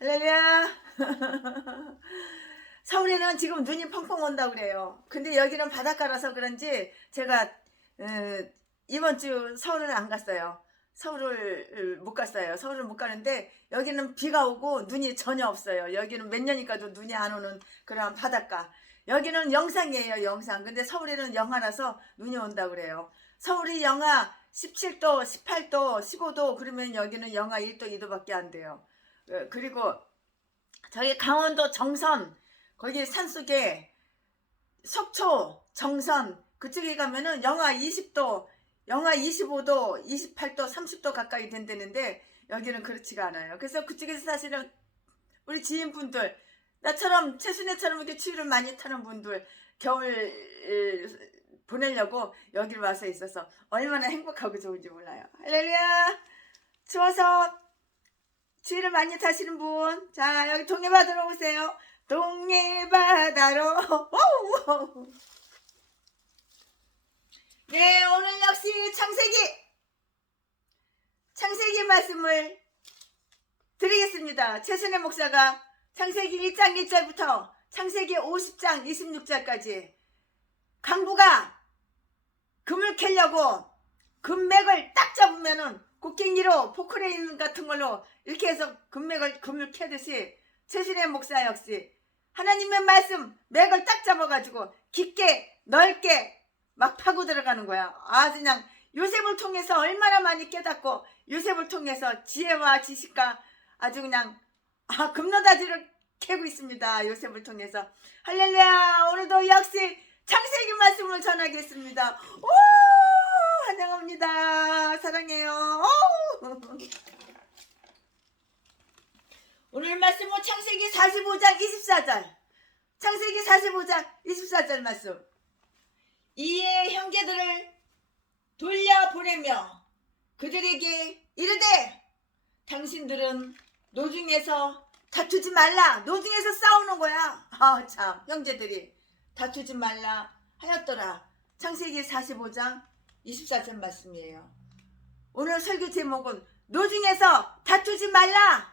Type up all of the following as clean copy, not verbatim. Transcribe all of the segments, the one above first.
할렐루야. 서울에는 지금 눈이 펑펑 온다고 그래요. 근데 여기는 바닷가라서 그런지 제가 어, 이번 주 서울을 안 갔어요. 서울을 못 갔어요. 서울을 못 가는데 여기는 비가 오고 눈이 전혀 없어요. 여기는 몇 년이 가도 눈이 안 오는 그런 바닷가. 여기는 영상이에요, 영상. 근데 서울에는 영하라서 눈이 온다고 그래요. 서울이 영하 17도, 18도, 15도 그러면 여기는 영하 1도, 2도밖에 안 돼요. 그리고 저기 강원도 정선 거기 산속에 속초 정선 그쪽에 가면은 영하 20도 영하 25도 28도 30도 가까이 된다는데 여기는 그렇지가 않아요. 그래서 그쪽에서 사실은 우리 지인분들 나처럼 최순애처럼 이렇게 추위를 많이 타는 분들 겨울 보내려고 여기를 와서 있어서 얼마나 행복하고 좋은지 몰라요. 할렐루야. 추워서 추위를 많이 타시는 분, 자 여기 동해바다로 오세요. 동해바다로. 네, 오늘 역시 창세기 말씀을 드리겠습니다. 최순애 목사가 창세기 1장 1절부터 창세기 50장 26절까지 강부가 금을 캐려고 금맥을 딱 잡으면은 곡괭이로 포크레인 같은 걸로 이렇게 해서 금을 캐듯이 최순애 목사 역시 하나님의 말씀 맥을 딱 잡아가지고 깊게 넓게 막 파고 들어가는 거야. 아주 그냥 요셉을 통해서 얼마나 많이 깨닫고 요셉을 통해서 지혜와 지식과 아주 그냥 금노다지를 캐고 있습니다. 요셉을 통해서. 할렐루야. 오늘도 역시 창세기 말씀을 전하겠습니다. 오, 환영합니다. 사랑해요. 오. 오늘 말씀은 창세기 45장 24절. 창세기 45장 24절 말씀. 이에 형제들을 돌려보내며 그들에게 이르되 당신들은 노중에서 다투지 말라. 노중에서 싸우는 거야. 참 형제들이 다투지 말라 하였더라. 창세기 45장 24절 말씀이에요. 오늘 설교 제목은 노중에서 다투지 말라.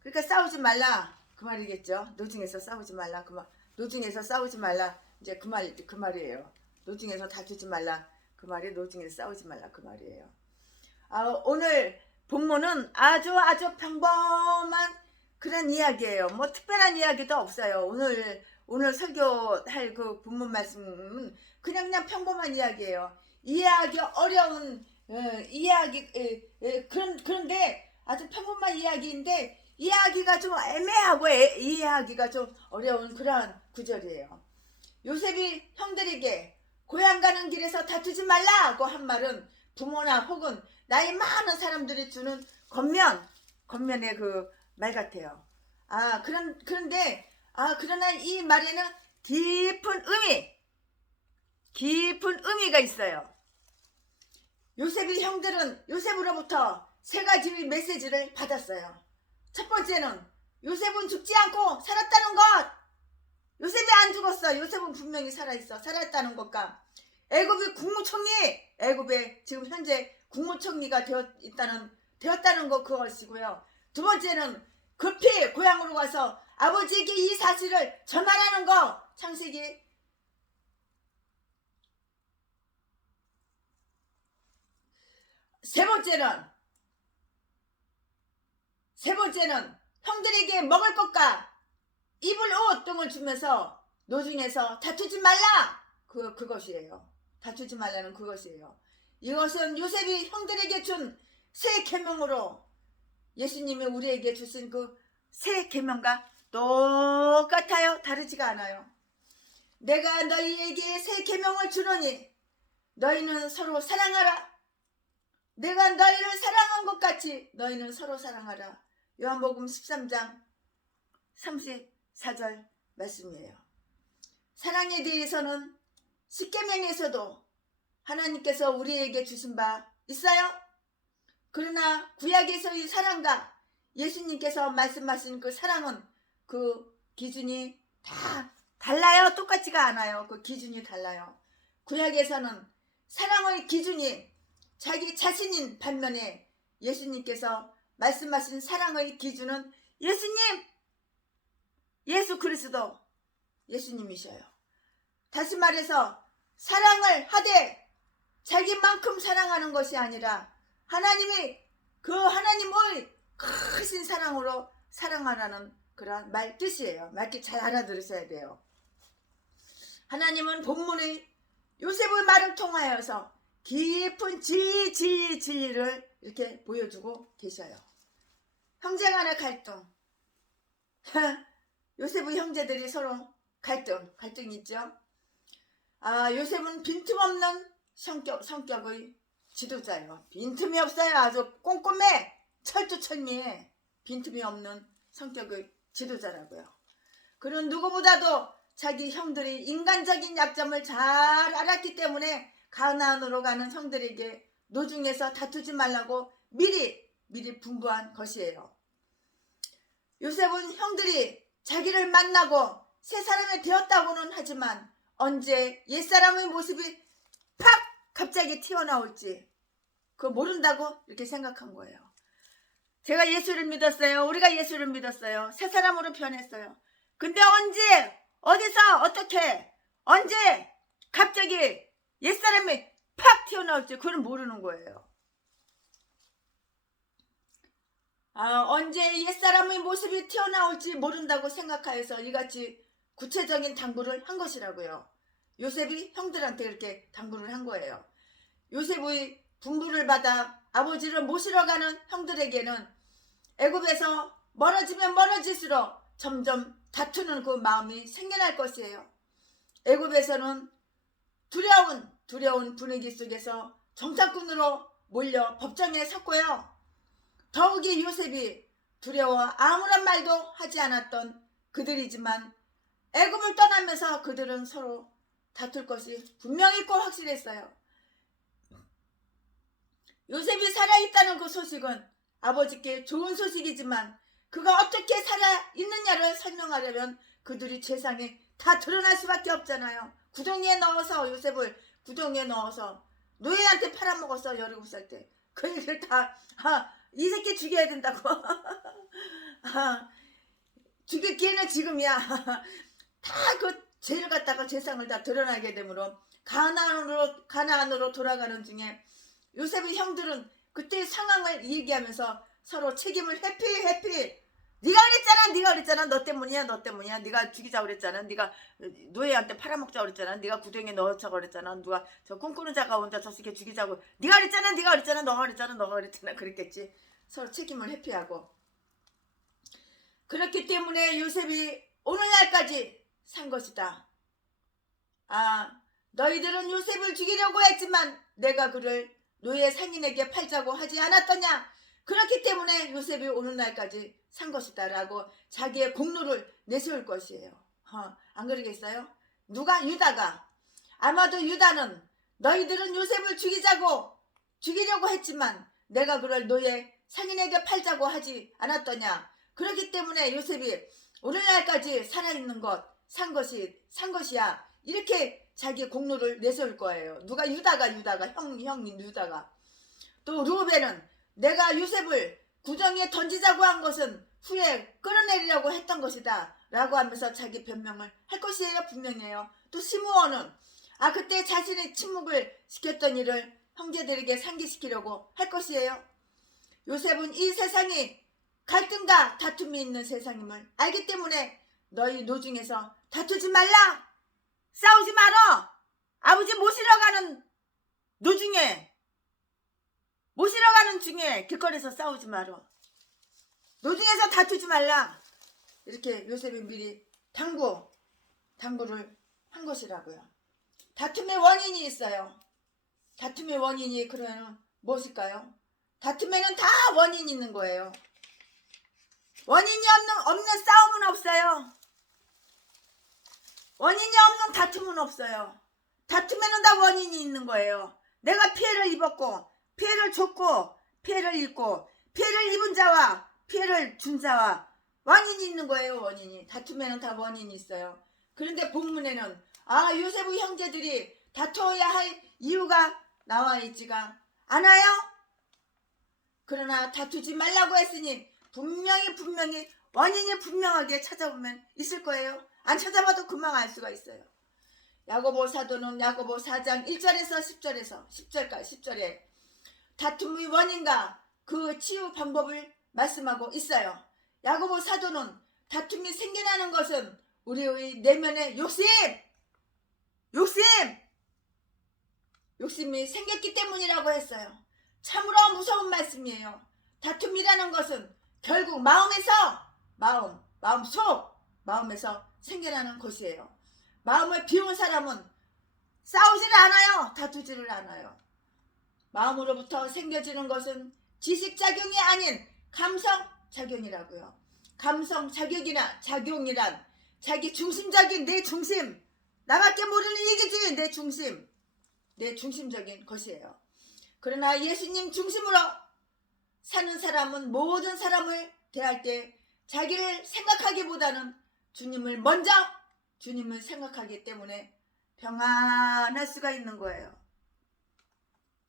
그러니까 싸우지 말라 그 말이겠죠. 노중에서 싸우지 말라 그 말. 노중에서 싸우지 말라 이제 그 말이에요. 노중에서 다투지 말라 그 말이 노중에서 싸우지 말라 그 말이에요. 오늘 본문은 아주 평범한 그런 이야기예요. 뭐 특별한 이야기도 없어요. 오늘 설교할 그 본문 말씀은 그냥 평범한 이야기예요. 이해하기 어려운 그런데 아주 평범한 이야기인데 이해하기가 좀 애매하고 이해하기가 좀 어려운 그런 구절이에요. 요셉이 형들에게 고향 가는 길에서 다투지 말라고 한 말은 부모나 혹은 나이 많은 사람들이 주는 겉면의 그 말 같아요. 그런데 그러나 이 말에는 깊은 의미가 있어요. 요셉의 형들은 요셉으로부터 세 가지 메시지를 받았어요. 첫 번째는 요셉은 죽지 않고 살았다는 것. 요셉이 안 죽었어. 요셉은 분명히 살아있다는 것과 애굽의 애굽에 지금 현재 국무총리가 되었다는 것 그것이고요. 두 번째는 급히 고향으로 가서 아버지에게 이 사실을 전하라는 거. 창세기 세 번째는 형들에게 먹을 것과 입을 옷 등을 주면서 노중에서 다투지 말라. 그것이에요. 다투지 말라는 그것이에요. 이것은 요셉이 형들에게 준 새 계명으로 예수님이 우리에게 주신 그 새 계명과 똑같아요. 다르지가 않아요. 내가 너희에게 새 계명을 주노니 너희는 서로 사랑하라. 내가 너희를 사랑한 것 같이 너희는 서로 사랑하라. 요한복음 13장 34절 말씀이에요. 사랑에 대해서는 십계명에서도 하나님께서 우리에게 주신 바 있어요. 그러나 구약에서의 사랑과 예수님께서 말씀하신 그 사랑은 그 기준이 다 달라요. 똑같지가 않아요. 그 기준이 달라요. 구약에서는 사랑의 기준이 자기 자신인 반면에 예수님께서 말씀하신 사랑의 기준은 예수님, 예수 그리스도 예수님이셔요. 다시 말해서 사랑을 하되 자기만큼 사랑하는 것이 아니라 하나님이 그 하나님의 크신 사랑으로 사랑하라는 그런 말 뜻이에요. 말뜻 잘 알아들으셔야 돼요. 하나님은 본문의 요셉의 말을 통하여서 깊은 진리를 이렇게 보여주고 계셔요. 형제 간의 갈등. 요셉의 형제들이 서로 갈등이 있죠. 요셉은 빈틈없는 성격의 지도자예요. 빈틈이 없어요. 아주 꼼꼼해. 철두철미해. 빈틈이 없는 성격의 지도자라고요. 그는 누구보다도 자기 형들이 인간적인 약점을 잘 알았기 때문에 가나안으로 가는 형들에게 노중에서 다투지 말라고 미리 분부한 것이에요. 요셉은 형들이 자기를 만나고 새 사람이 되었다고는 하지만 언제 옛사람의 모습이 팍 갑자기 튀어나올지 그거 모른다고 이렇게 생각한 거예요. 제가 예수를 믿었어요. 우리가 예수를 믿었어요. 새 사람으로 변했어요. 근데 언제 어디서 어떻게 언제 갑자기 옛사람이 팍 튀어나올지 그건 모르는 거예요. 언제 옛사람의 모습이 튀어나올지 모른다고 생각하여서 이같이 구체적인 당부를 한 것이라고요. 요셉이 형들한테 이렇게 당부를 한 거예요. 요셉의 분부를 받아 아버지를 모시러 가는 형들에게는 애굽에서 멀어지면 멀어질수록 점점 다투는 그 마음이 생겨날 것이에요. 애굽에서는 두려운 분위기 속에서 정탐꾼으로 몰려 법정에 섰고요. 더욱이 요셉이 두려워 아무런 말도 하지 않았던 그들이지만 애굽을 떠나면서 그들은 서로 다툴 것이 분명했고 확실했어요. 요셉이 살아있다는 그 소식은 아버지께 좋은 소식이지만 그가 어떻게 살아있느냐를 설명하려면 그들이 죄상에 다 드러날 수밖에 없잖아요. 구덩이에 넣어서 요셉을 구덩이에 넣어서 노예한테 팔아먹었어. 17살 때. 그 얘기를 다 이 새끼 죽여야 된다고. 죽일 기회는 지금이야. 다 그 죄를 갖다가 죄상을 다 드러나게 되므로 가나안으로 돌아가는 중에 요셉의 형들은 그때 상황을 얘기하면서 서로 책임을 회피. 네가 그랬잖아. 너 때문이야. 네가 죽이자고 그랬잖아. 네가 노예한테 팔아먹자고 그랬잖아. 네가 구덩이에 넣자고 그랬잖아. 누가 저 꿈꾸는 자가 혼자 저 새끼 죽이자고. 네가 그랬잖아. 너가 그랬잖아. 그랬겠지. 서로 책임을 회피하고. 그렇기 때문에 요셉이 오늘날까지 산 것이다. 너희들은 요셉을 죽이려고 했지만 내가 그를 노예 상인에게 팔자고 하지 않았더냐. 그렇기 때문에 요셉이 오늘날까지 산 것이다 라고 자기의 공로를 내세울 것이에요. 안 그러겠어요? 유다가 아마도 유다는 너희들은 요셉을 죽이려고 했지만 내가 그를 노예 상인에게 팔자고 하지 않았더냐. 그렇기 때문에 요셉이 오늘날까지 살아있는 산 것이야. 이렇게 자기 공로를 내세울 거예요. 유다가 형인 유다가. 또 루벤은 내가 요셉을 구덩이에 던지자고 한 것은 후에 끌어내리려고 했던 것이다 라고 하면서 자기 변명을 할 것이에요. 분명해요. 또 시므온은 그때 자신의 침묵을 시켰던 일을 형제들에게 상기시키려고 할 것이에요. 요셉은 이 세상이 갈등과 다툼이 있는 세상임을 알기 때문에 너희 노중에서 다투지 말라. 싸우지 말어. 아버지 모시러 가는 중에 길거리에서 싸우지 말어. 노중에서 다투지 말라. 이렇게 요셉이 미리 당부를 한 것이라고요. 다툼의 원인이 있어요. 다툼의 원인이 그러면 무엇일까요? 다툼에는 다 원인이 있는 거예요. 원인이 없는 싸움은 없어요. 원인이 없는 다툼은 없어요. 다툼에는 다 원인이 있는 거예요. 내가 피해를 입었고 피해를 줬고 피해를 입고 피해를 입은 자와 피해를 준 자와 원인이 있는 거예요. 원인이. 다툼에는 다 원인이 있어요. 그런데 본문에는 요셉의 형제들이 다투어야 할 이유가 나와 있지가 않아요. 그러나 다투지 말라고 했으니 분명히 원인이 분명하게 찾아보면 있을 거예요. 안 찾아봐도 금방 알 수가 있어요. 야고보 사도는 야고보 4장 1절에서 10절에 다툼의 원인과 그 치유 방법을 말씀하고 있어요. 야고보 사도는 다툼이 생겨나는 것은 우리의 내면의 욕심이 생겼기 때문이라고 했어요. 참으로 무서운 말씀이에요. 다툼이라는 것은 결국 마음에서 생겨나는 것이에요. 마음을 비운 사람은 싸우지를 않아요. 다투지를 않아요. 마음으로부터 생겨지는 것은 지식작용이 아닌 감성작용이라고요. 감성작용이란 자기 중심적인 내 중심, 나밖에 모르는 얘기지. 내 중심적인 것이에요. 그러나 예수님 중심으로 사는 사람은 모든 사람을 대할 때 자기를 생각하기보다는 주님을 생각하기 때문에 평안할 수가 있는 거예요.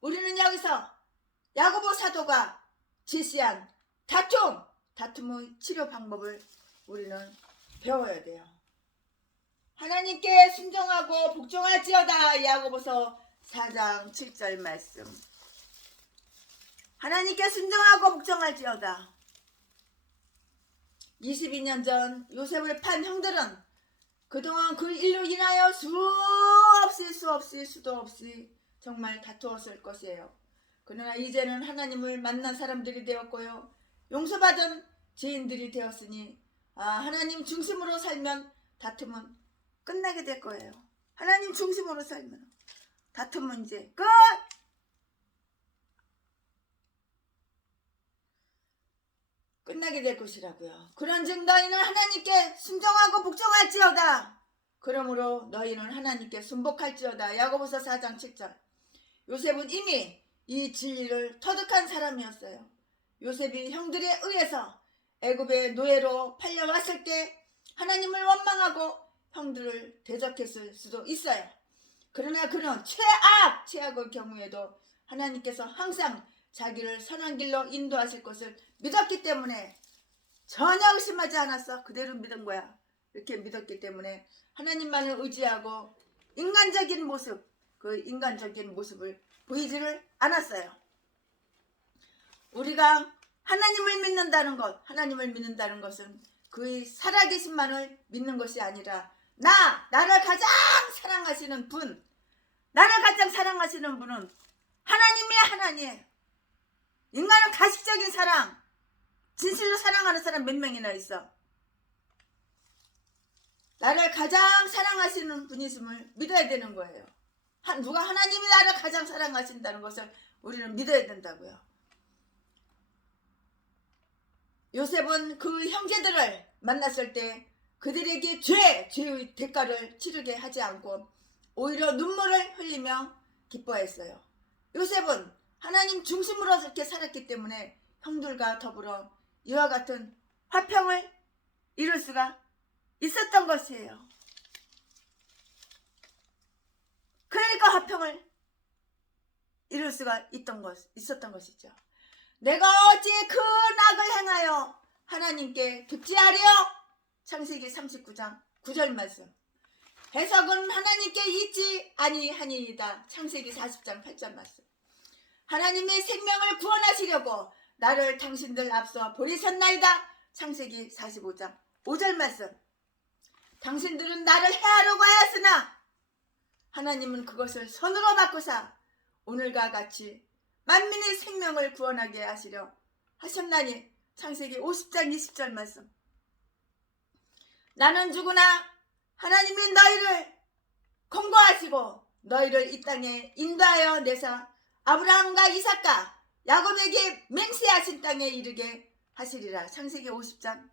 우리는 여기서 야고보 사도가 제시한 다툼의 치료 방법을 우리는 배워야 돼요. 하나님께 순종하고 복종할지어다. 야고보서 4장 7절 말씀. 하나님께 순종하고 복종할지어다. 22년 전 요셉을 판 형들은 그동안 그 일로 인하여 수도 없이 정말 다투었을 것이에요. 그러나 이제는 하나님을 만난 사람들이 되었고요. 용서받은 죄인들이 되었으니 하나님 중심으로 살면 다툼은 끝나게 될 거예요. 하나님 중심으로 살면 다툼은 이제 끝! 끝나게 될 것이라고요. 그런즉 너희는 하나님께 순종하고 복종할지어다. 그러므로 너희는 하나님께 순복할지어다. 야고보서 4장 7절. 요셉은 이미 이 진리를 터득한 사람이었어요. 요셉이 형들에 의해서 애굽의 노예로 팔려왔을 때 하나님을 원망하고 형들을 대적했을 수도 있어요. 그러나 그는 최악의 경우에도 하나님께서 항상 자기를 선한 길로 인도하실 것을 믿었기 때문에 전혀 의심하지 않았어. 그대로 믿은 거야. 이렇게 믿었기 때문에 하나님만을 의지하고 인간적인 모습을 보이지를 않았어요. 우리가 하나님을 믿는다는 것은 그의 살아계신만을 믿는 것이 아니라 나를 가장 사랑하시는 분은 하나님. 인간은 가식적인 사랑, 진실로 사랑하는 사람 몇 명이나 있어. 나를 가장 사랑하시는 분이심을 믿어야 되는 거예요. 누가 하나님이 나를 가장 사랑하신다는 것을 우리는 믿어야 된다고요. 요셉은 그 형제들을 만났을 때 그들에게 죄의 대가를 치르게 하지 않고 오히려 눈물을 흘리며 기뻐했어요. 요셉은 하나님 중심으로 이렇게 살았기 때문에 형들과 더불어 이와 같은 화평을 이룰 수가 있었던 것이에요. 그러니까 화평을 이룰 수가 있었던 것이죠. 내가 어찌 그 악을 행하여 하나님께 득지하려? 창세기 39장 9절 말씀. 해석은 하나님께 있지 아니하니이다. 창세기 40장 8절 말씀. 하나님의 생명을 구원하시려고 나를 당신들 앞서 버리셨나이다. 창세기 45장 5절 말씀. 당신들은 나를 해하려고 하였으나 하나님은 그것을 선으로 바꾸사 오늘과 같이 만민의 생명을 구원하게 하시려 하셨나니. 창세기 50장 20절 말씀. 나는 누구나 하나님이 너희를 공고하시고 너희를 이 땅에 인도하여 내사 아브라함과 이삭과 야곱에게 맹세하신 땅에 이르게 하시리라. 창세기 50장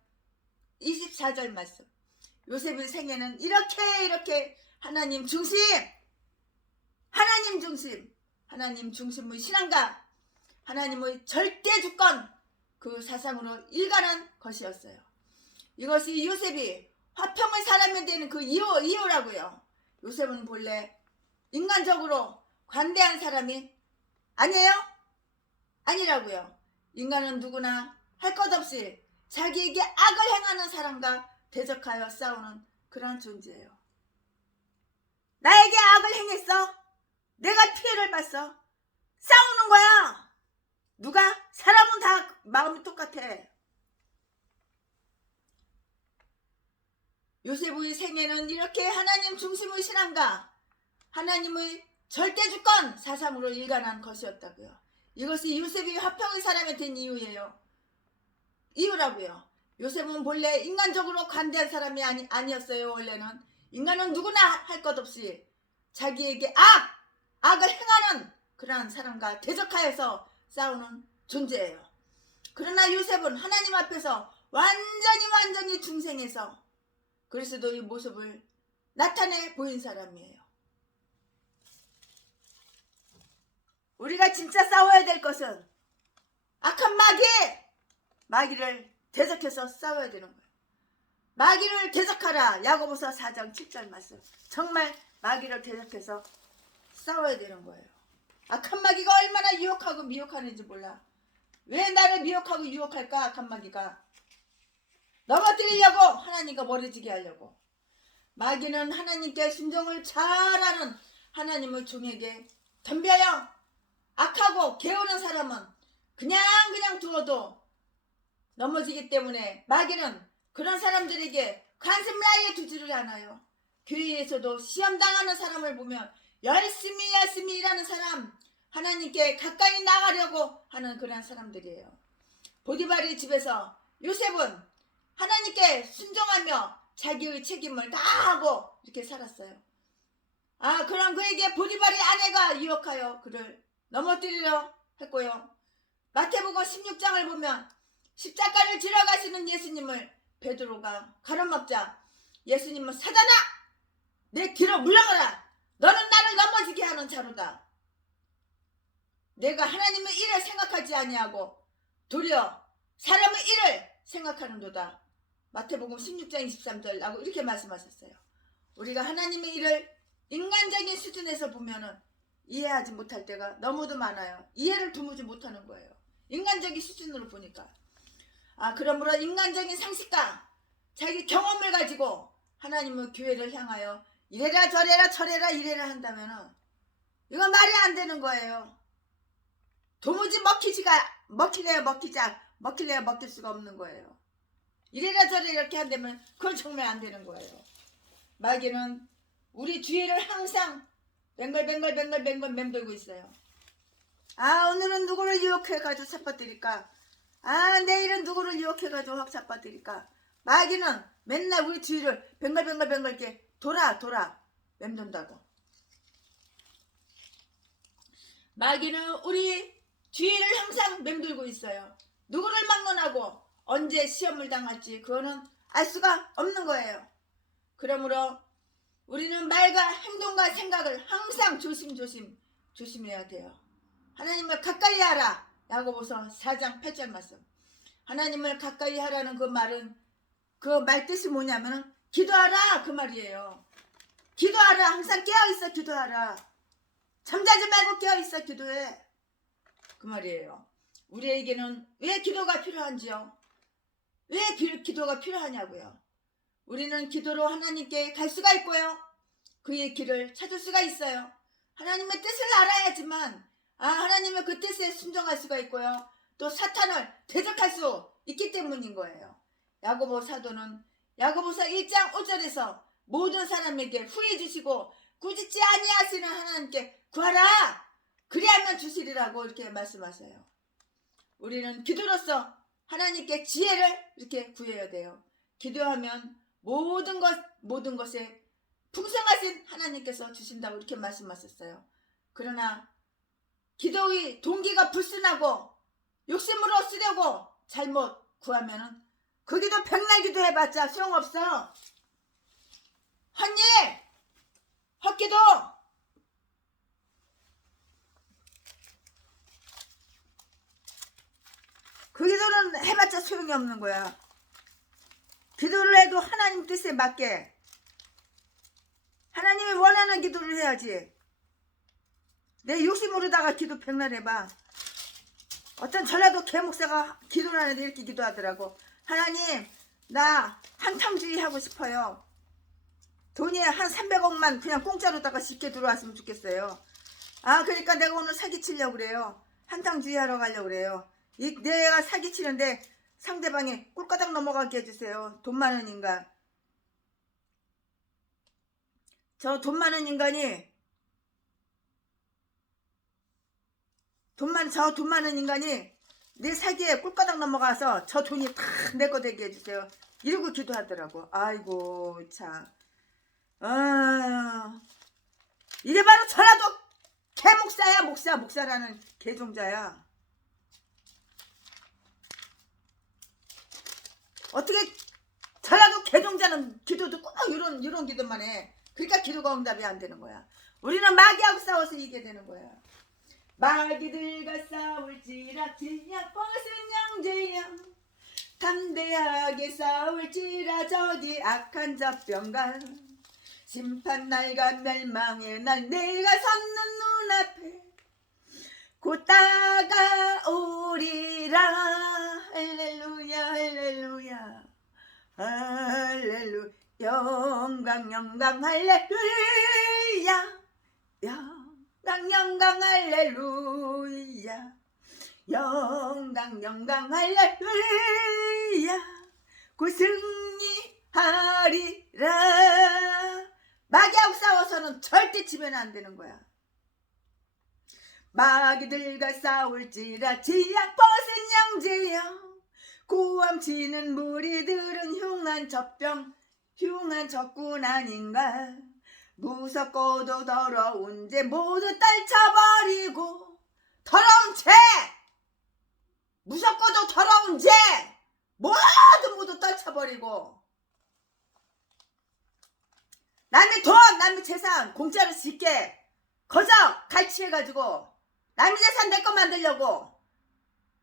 24절 말씀. 요셉의 생애는 이렇게 하나님 중심의 신앙과 하나님의 절대 주권 그 사상으로 일관한 것이었어요. 이것이 요셉이 화평의 사람이 되는 그 이유라고요. 요셉은 본래 인간적으로 관대한 사람이 아니에요? 아니라고요. 인간은 누구나 할 것 없이 자기에게 악을 행하는 사람과 대적하여 싸우는 그런 존재예요. 나에게 악을 행했어. 내가 피해를 봤어. 싸우는 거야. 누가? 사람은 다 마음이 똑같아. 요셉의 생애는 이렇게 하나님 중심의 신앙과 하나님의 절대주권 사상으로 일관한 것이었다고요. 이것이 요셉이 화평의 사람이 된 이유라고요. 요셉은 본래 인간적으로 관대한 사람이 아니었어요. 원래는 인간은 누구나 할 것 없이 자기에게 악을 행하는 그러한 사람과 대적하여서 싸우는 존재예요. 그러나 요셉은 하나님 앞에서 완전히 중생해서 그리스도의 모습을 나타내 보인 사람이에요. 우리가 진짜 싸워야 될 것은 악한 마귀를 대적해서 싸워야 되는 거예요. 마귀를 대적하라. 야고보서 4장 7절 말씀. 정말 마귀를 대적해서 싸워야 되는 거예요. 악한 마귀가 얼마나 유혹하고 미혹하는지 몰라. 왜 나를 미혹하고 유혹할까? 악한 마귀가 넘어뜨리려고, 하나님과 멀어지게 하려고. 마귀는 하나님께 순종을 잘하는 하나님의 종에게 덤벼요. 악하고 게으른 사람은 그냥 두어도 넘어지기 때문에 마귀는 그런 사람들에게 관심을 아예 두지를 않아요. 교회에서도 시험당하는 사람을 보면 열심히 일하는 사람, 하나님께 가까이 나가려고 하는 그런 사람들이에요. 보디발의 집에서 요셉은 하나님께 순종하며 자기의 책임을 다 하고 이렇게 살았어요. 그럼 그에게 보디발의 아내가 유혹하여 그를 넘어뜨리려 했고요. 마태복음 16장을 보면 십자가를 지러 가시는 예수님을 베드로가 가로막자 예수님은 사단아! 내 뒤로 물러가라! 너는 나를 넘어지게 하는 자로다. 내가 하나님의 일을 생각하지 아니하고 도리어 사람의 일을 생각하는도다. 마태복음 16장 23절라고 이렇게 말씀하셨어요. 우리가 하나님의 일을 인간적인 수준에서 보면은 이해하지 못할 때가 너무도 많아요. 이해를 도무지 못하는 거예요. 인간적인 수준으로 보니까. 그러므로 인간적인 상식과 자기 경험을 가지고 하나님의 교회를 향하여 이래라 저래라 이래라 한다면은 이건 말이 안 되는 거예요. 도무지 먹힐래야 먹힐 수가 없는 거예요. 이래라 저래라 이렇게 한다면 그건 정말 안 되는 거예요. 마귀는 우리 주위를 항상 뱅글뱅글 맴돌고 있어요. 오늘은 누구를 유혹해가지고 잡아드릴까? 내일은 누구를 유혹해가지고 확 잡아드릴까? 마귀는 맨날 우리 주위를 뱅글뱅글 이렇게 돌아 맴돈다고. 마귀는 우리 주위를 항상 맴돌고 있어요. 누구를 막론하고 언제 시험을 당할지 그거는 알 수가 없는 거예요. 그러므로 우리는 말과 행동과 생각을 항상 조심해야 돼요. 하나님을 가까이 하라. 야고보서 4장 8절 말씀. 하나님을 가까이 하라는 그 말은 그 말 뜻이 뭐냐면 기도하라 그 말이에요. 기도하라. 항상 깨어있어 기도하라. 잠자지 말고 깨어있어 기도해. 그 말이에요. 우리에게는 왜 기도가 필요한지요? 왜 기도가 필요하냐고요? 우리는 기도로 하나님께 갈 수가 있고요. 그의 길을 찾을 수가 있어요. 하나님의 뜻을 알아야지만 하나님의 그 뜻에 순종할 수가 있고요. 또 사탄을 대적할 수 있기 때문인 거예요. 야고보 사도는 야고보서 1장 5절에서 모든 사람에게 후회 주시고 꾸짖지 아니하시는 하나님께 구하라. 그리하면 주시리라고 이렇게 말씀하세요. 우리는 기도로서 하나님께 지혜를 이렇게 구해야 돼요. 기도하면 모든 것에 풍성하신 하나님께서 주신다고 이렇게 말씀하셨어요. 그러나 기도의 동기가 불순하고 욕심으로 쓰려고 잘못 구하면은 그 기도 백날 기도해봤자 소용없어. 헛일, 헛기도. 그 기도는 해봤자 소용이 없는 거야. 기도를 해도 하나님 뜻에 맞게 하나님이 원하는 기도를 해야지. 내 욕심으로다가 기도 백날 해봐. 어떤 전라도 개목사가 기도를 하는데 이렇게 기도하더라고. 하나님 나 한탕주의 하고 싶어요. 돈이 한 300억만 그냥 공짜로다가 쉽게 들어왔으면 좋겠어요. 아 그러니까 내가 오늘 사기치려고 그래요. 한탕주의 하러 가려고 그래요. 내가 사기치는데 상대방이 꿀가닥 넘어가게 해주세요. 돈 많은 인간. 저 돈 많은 인간이 돈 많은 인간이 내 사기에 꿀가닥 넘어가서 저 돈이 다 내 거 되게 해주세요. 이러고 기도하더라고. 아이고 참. 이게 바로 전라도 개목사야. 목사라는 개종자야. 어떻게 전라도 개종자는 기도도 꼭 이런 기도만 해. 그러니까 기도가 응답이 안 되는 거야. 우리는 마귀하고 싸워서 이게 되는 거야. 마귀들과 싸울지라 진약 벗은 영재야. 담대하게 싸울지라 저디 악한 잡병가. 심판날과 멸망의 날 내가 섰는 눈앞에 곧 다가오리라. 할렐루야 할렐루야 할렐루야. 영광 할렐루야. 영광 할렐루야. 영광 할렐루야. 곧 승리하리라. 마귀하고 싸워서는 절대 지면 안 되는 거야. 마귀들과 싸울지라 지약 벗은 영재여. 고함치는 무리들은 흉한 적군 아닌가. 무섭고도 더러운 죄 모두 떨쳐버리고. 더러운 죄 무섭고도 더러운 죄 모두 떨쳐버리고. 남의 돈 남의 재산 공짜로 쉽게 거저 갈취해가지고 남의 재산 내 거 만들려고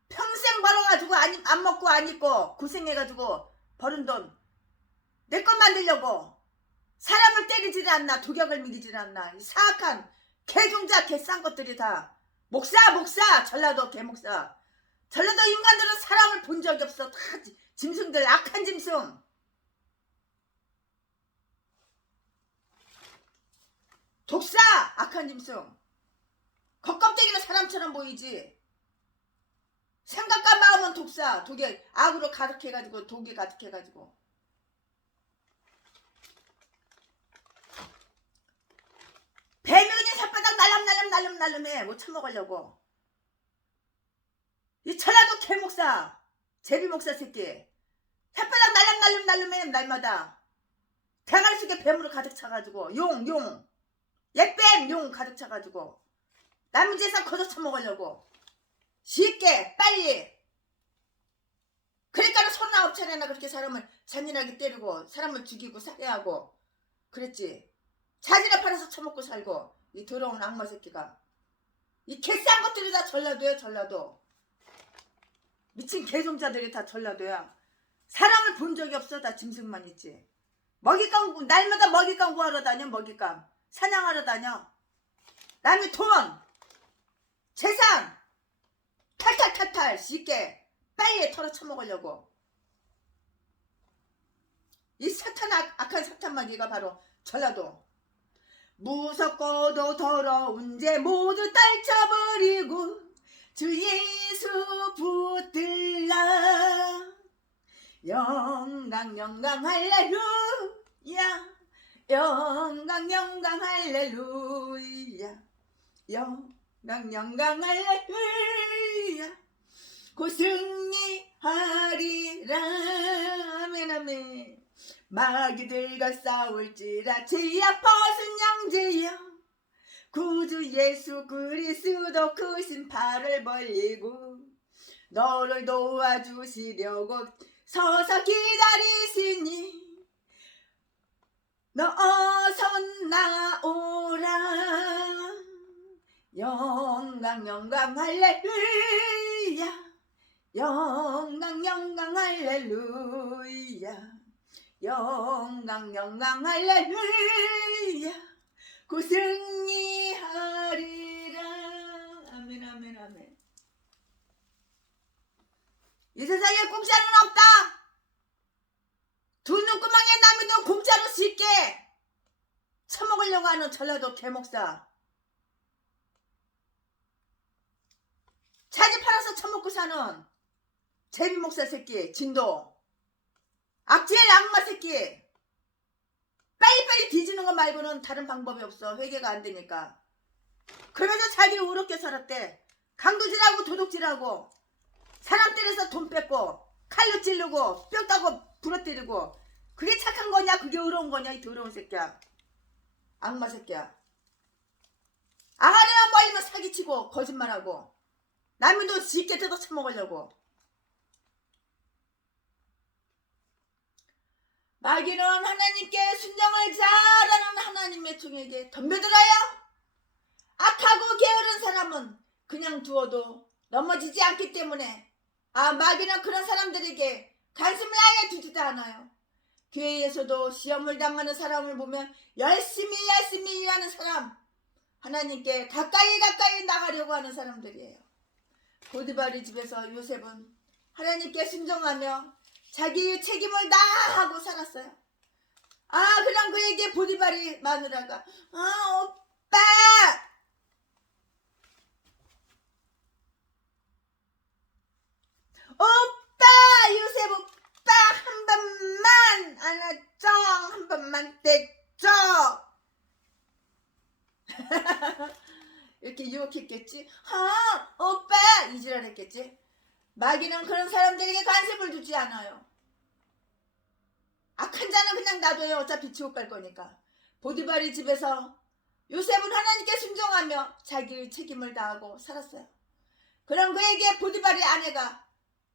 평생 벌어가지고 안 먹고 안 입고 고생해가지고 벌은 돈 내 거 만들려고 사람을 때리질 않나. 독약을 먹이질 않나. 이 사악한 개종자 개싼 것들이 다 목사 전라도 개목사. 전라도 인간들은 사람을 본 적이 없어. 다 짐승들 악한 짐승. 독사 악한 짐승. 겉껍데기는 사람처럼 보이지 생각과 마음은 독사. 독에 악으로 가득해가지고 독이 가득해가지고. 배면이 삿바닥 날름해. 못 처먹으려고. 이 전라도 개목사 제비목사 새끼 삿바닥 날름해. 날마다 대가리 속에 뱀으로 가득 차가지고 용 옛뱀 용 가득 차가지고 남의 재산 거저 처먹으려고 쉽게 빨리. 그러니까 39차례나 그렇게 사람을 잔인하게 때리고 사람을 죽이고 살해하고 그랬지. 자질에 팔아서 처먹고 살고. 이 더러운 악마 새끼가. 이 개싼 것들이 다 전라도야. 전라도 미친 개종자들이 다 전라도야. 사람을 본 적이 없어. 다 짐승만 있지. 먹잇감 날마다 먹잇감 구하러 다녀. 먹잇감 사냥하러 다녀. 남의 돈 재산 탈탈 쉽게 빨리 털어 처먹으려고. 이 사탄 악한 사탄 마귀가 바로 전라도. 무섭고도 더러운 죄 모두 떨쳐버리고 주 예수 붙들라. 영광 할렐루야. 영광 할렐루야. 영광 할렐루야. 곧 승리하리라. 아멘. 마귀들과 싸울지라 지약 벗은 영재여. 구주 예수 그리스도 크신 팔을 벌리고 너를 도와주시려고 서서 기다리시니 너 어서 나오라. 영광 할렐루야. 영광 할렐루야. 영광 할렐루야. 곧 승리하리라. 아멘. 이 세상에 공짜는 없다. 쉽게 처먹으려고 하는 전라도 개목사. 자지 팔아서 처먹고 사는 제비목사 새끼 진도. 악질 악마 새끼. 빨리빨리 뒤지는 거 말고는 다른 방법이 없어. 회개가 안 되니까. 그러면서 자기 우습게 살았대. 강도질하고 도둑질하고 사람 때려서 돈 뺏고 칼로 찌르고 뼈 따고 부러뜨리고. 그게 착한 거냐? 그게 의로운 거냐? 이 더러운 새끼야. 악마 새끼야. 아가리나 멀리면 사기치고 거짓말하고 남의 돈 쉽게 뜯어 처먹으려고. 마귀는 하나님께 순종을 잘하는 하나님의 종에게 덤벼들어요. 악하고 게으른 사람은 그냥 두어도 넘어지지 않기 때문에 마귀는 그런 사람들에게 관심을 아예 두지도 않아요. 교회에서도 시험을 당하는 사람을 보면 열심히 일하는 사람, 하나님께 가까이 나가려고 하는 사람들이에요. 보디발의 집에서 요셉은 하나님께 순종하며 자기의 책임을 다 하고 살았어요. 그럼 그에게 보디발의 마누라가 오빠 요셉 오빠 한 번만 안아줘. 한 번만 떼줘. 이렇게 유혹했겠지. 오빠 이지랄 했겠지. 마귀는 그런 사람들에게 관심을 두지 않아요. 악한 자는 그냥 놔둬요. 어차피 지옥 갈 거니까. 보디발의 집에서 요셉은 하나님께 순종하며 자기의 책임을 다하고 살았어요. 그럼 그에게 보디발의 아내가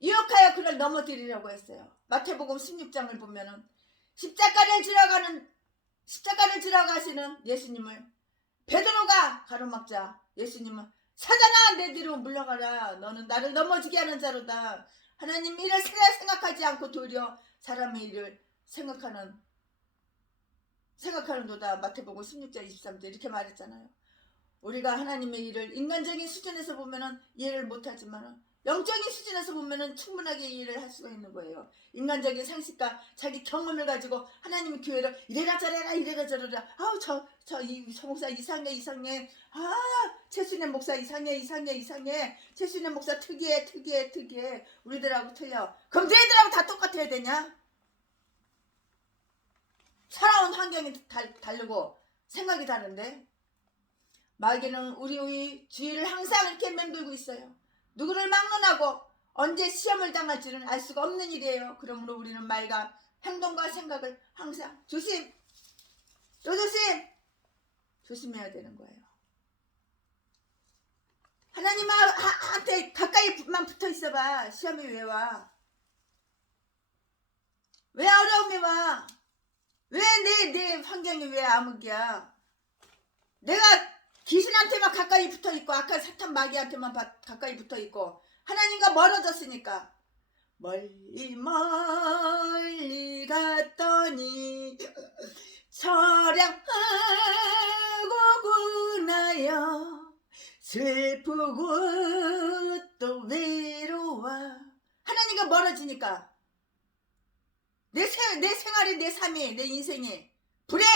유혹하여 그를 넘어뜨리려고 했어요. 마태복음 16장을 보면은 십자가를 지러 가시는 예수님을 베드로가 가로막자 예수님은 사단아 내 뒤로 물러가라. 너는 나를 넘어지게 하는 자로다. 하나님 일을 생각하지 않고 도리어 사람의 일을 생각하는도다. 마태복음 16장 23절 이렇게 말했잖아요. 우리가 하나님의 일을 인간적인 수준에서 보면은 이해를 못하지만 영적인 수준에서 보면은 충분하게 이해를 할 수가 있는 거예요. 인간적인 상식과 자기 경험을 가지고 하나님의 교회를 이래라 저래라 이래라 저래라. 저 목사 이상해. 최순애 목사 이상해. 최순애 목사 특이해. 우리들하고 틀려. 그럼 너희들하고 다 똑같아야 되냐? 살아온 환경이 다르고 생각이 다른데 마귀는 우리의 주위를 항상 이렇게 맴돌고 있어요. 누구를 막론하고 언제 시험을 당할지는 알 수가 없는 일이에요. 그러므로 우리는 말과 행동과 생각을 항상 조심해야 되는 거예요. 하나님한테 가까이만 붙어 있어봐. 시험이 왜 와? 왜 어려움이 와? 왜 내 환경이 왜 암흑이야? 내가 귀신한테만 가까이 붙어있고 악한 사탄 마귀한테만 가까이 붙어있고 하나님과 멀어졌으니까 멀리 갔더니 처량하고 구나여 슬프고 또 외로워. 하나님과 멀어지니까 내 생활이 내 삶이 내 인생이 불행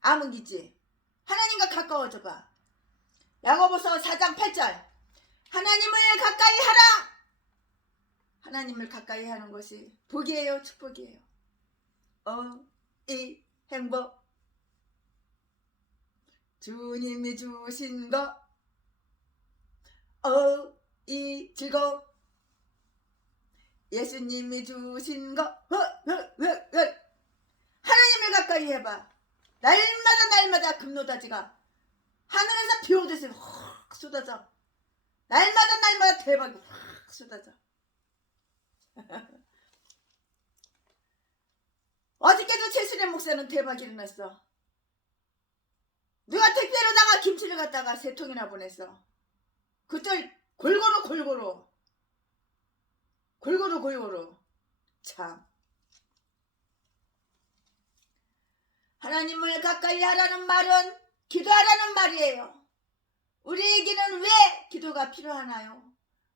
암흑이지. 하나님과 가까워져봐. 야고보서 4장 8절 하나님을 가까이 하라. 하나님을 가까이 하는 것이 복이에요 축복이에요. 이 행복 주님이 주신 거 이 즐거움 예수님이 주신 거 하나님을 가까이 해봐. 날마다 금노다지가 하늘에서 비오듯이 확 쏟아져. 날마다 대박이 확 쏟아져. 어저께도 최순애 목사는 대박이 일어났어. 누가 택배로다가 김치를 갖다가 3통이나 보냈어. 그때 골고루 참. 하나님을 가까이 하라는 말은 기도하라는 말이에요. 우리에게는 왜 기도가 필요하나요?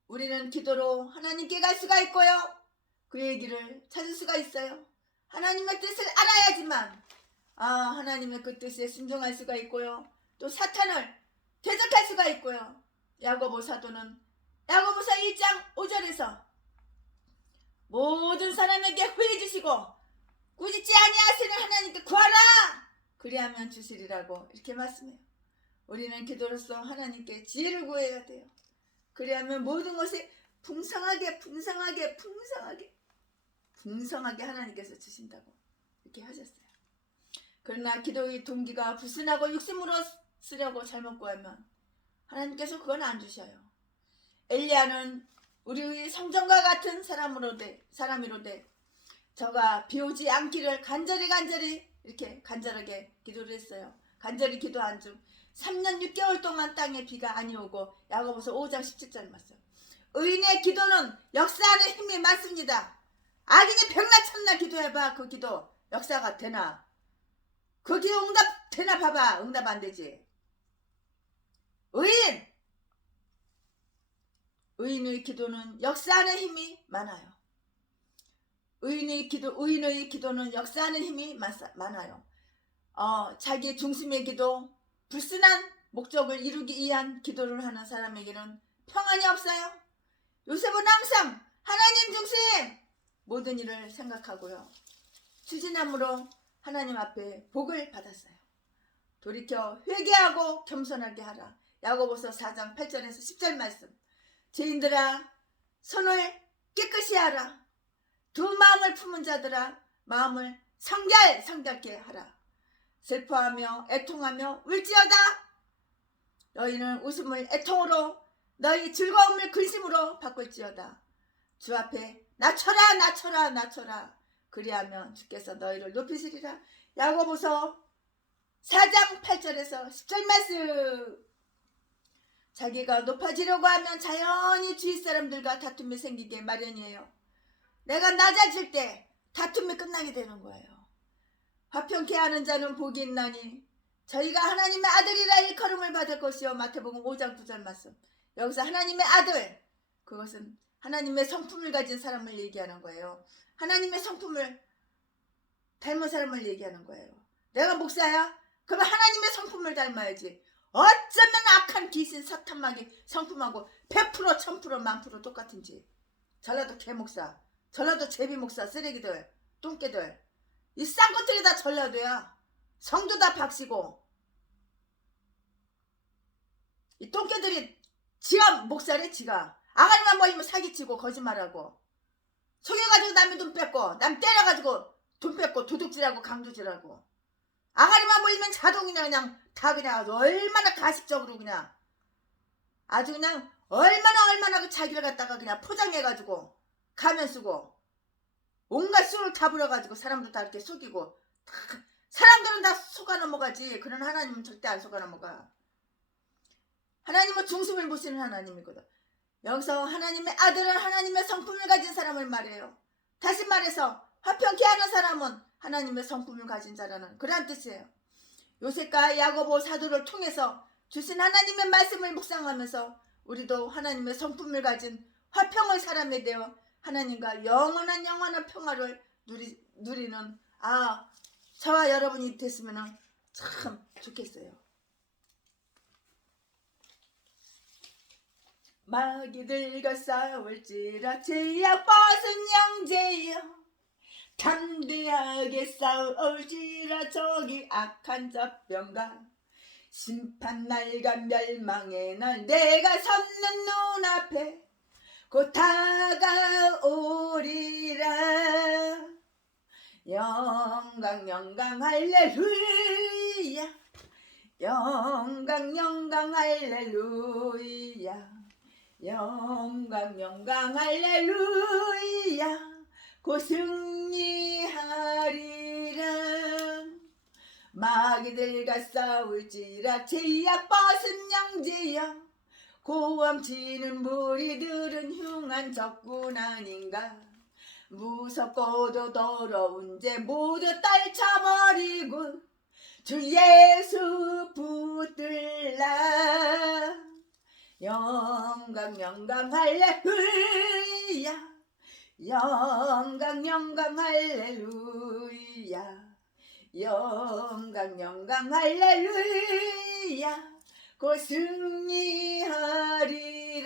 우리는 기도로 하나님께 갈 수가 있고요. 그의 길을 찾을 수가 있어요. 하나님의 뜻을 알아야지만 하나님의 그 뜻에 순종할 수가 있고요. 또 사탄을 대적할 수가 있고요. 야고보 사도는 야고보서 1장 5절에서 모든 사람에게 후회 주시고 꾸짖지 아니하시는 하나님께 구하라 그리하면 주시리라고 이렇게 말씀해요. 우리는 기도로서 하나님께 지혜를 구해야 돼요. 그리하면 모든 것이 풍성하게 하나님께서 주신다고 이렇게 하셨어요. 그러나 기도의 동기가 불순하고 육심으로 쓰려고 잘못 구하면 하나님께서 그건 안 주셔요. 엘리야는 우리의 성전과 같은 사람이로되 저가 비오지 않기를 간절히 이렇게 간절하게 기도를 했어요. 간절히 기도한 중 3년 6개월 동안 땅에 비가 아니 오고 야고보서 5장 17절 말씀. 의인의 기도는 역사하는 힘이 많습니다. 악인이 백날 천날 기도해봐. 그 기도 역사가 되나? 그 기도 응답 되나 봐봐. 응답 안 되지. 의인의 기도는 역사하는 힘이 많아요. 의인의 기도는 역사하는 힘이 많아요. 자기 중심의 기도, 불순한 목적을 이루기 위한 기도를 하는 사람에게는 평안이 없어요. 요셉은 항상 하나님 중심 모든 일을 생각하고요. 추진함으로 하나님 앞에 복을 받았어요. 돌이켜 회개하고 겸손하게 하라. 야고보서 4장 8절에서 10절 말씀. 죄인들아 손을 깨끗이 하라. 두 마음을 품은 자들아 마음을 성결케 하라. 슬퍼하며 애통하며 울지어다. 너희는 웃음을 애통으로 너희 즐거움을 근심으로 바꿀지어다. 주 앞에 낮춰라. 그리하면 주께서 너희를 높이시리라. 야고보서 4장 8절에서 10절 말씀. 자기가 높아지려고 하면 자연히 주위 사람들과 다툼이 생기게 마련이에요. 내가 낮아질 때 다툼이 끝나게 되는 거예요. 화평케 하는 자는 복이 있나니 저희가 하나님의 아들이라 일컬음을 받을 것이요. 마태복음 5장 9절 말씀. 여기서 하나님의 아들, 그것은 하나님의 성품을 가진 사람을 얘기하는 거예요. 하나님의 성품을 닮은 사람을 얘기하는 거예요. 내가 목사야? 그러면 하나님의 성품을 닮아야지. 어쩌면 악한 귀신 사탄마귀 성품하고 100% 1000% 10,000% 똑같은지. 전라도 개목사, 전라도 제비목사 쓰레기들, 똥개들, 이 쌍것들이 다 전라도야. 성도 다 박씨고 이 똥개들이 지가 목사래. 지가 아가리만 모이면 사기치고 거짓말하고 속여가지고 남의 돈 뺏고 남 때려가지고 돈 뺏고 도둑질하고 강도질하고 아가리만 모이면 자동이나 그냥 다 그냥 아주 얼마나 가식적으로 그냥 아주 그냥 얼마나 그 자기를 갖다가 그냥 포장해가지고 가면 쓰고 온갖 술을 다 불어가지고 사람들 다 이렇게 속이고 사람들은 다 속아 넘어가지. 그런 하나님은 절대 안 속아 넘어가. 하나님은 중심을 보시는 하나님이거든. 여기서 하나님의 아들은 하나님의 성품을 가진 사람을 말해요. 다시 말해서 화평케 하는 사람은 하나님의 성품을 가진 자라는 그런 뜻이에요. 요셉과 야고보 사도를 통해서 주신 하나님의 말씀을 묵상하면서 우리도 하나님의 성품을 가진 화평의 사람이 되어 하나님과 영원한 평화를 누리는 저와 여러분이 됐으면 참 좋겠어요. 마귀들과 싸울지라 제약 벗은 영재여 담대하게 싸울지라 저기 악한 잡병과 심판날과 멸망의 날 내가 섰는 눈앞에 곧 다가오리라. 영광 할렐루야. 영광 할렐루야. 영광 할렐루야. 곧 승리하리라. 마귀들과 싸울지라 제약 벗은 영재여 고함치는 무리들은 흉한 적군 아닌가. 무섭고도 더러운 죄 모두 떨쳐버리고 주 예수 붙들라. 영광 할렐루야. 영광 할렐루야. 영광 영광 할렐루야 곧 승리하리라.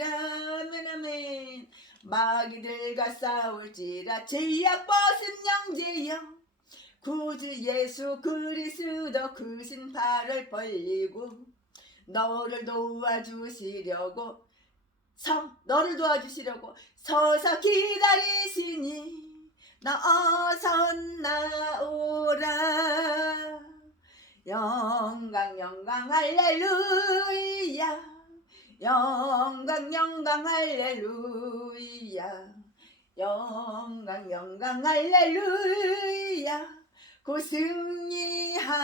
아멘 아멘. 마귀들과 싸울지라 제약 벗은 영제여 구주 예수 그리스도 크신 팔을 벌리고 너를 도와주시려고 너를 도와주시려고 서서 기다리시니 나 어서 나오라. 영광 영광 할렐루야 영광 영광 할렐루야 영광 영광 할렐루야 곧 승리하리라.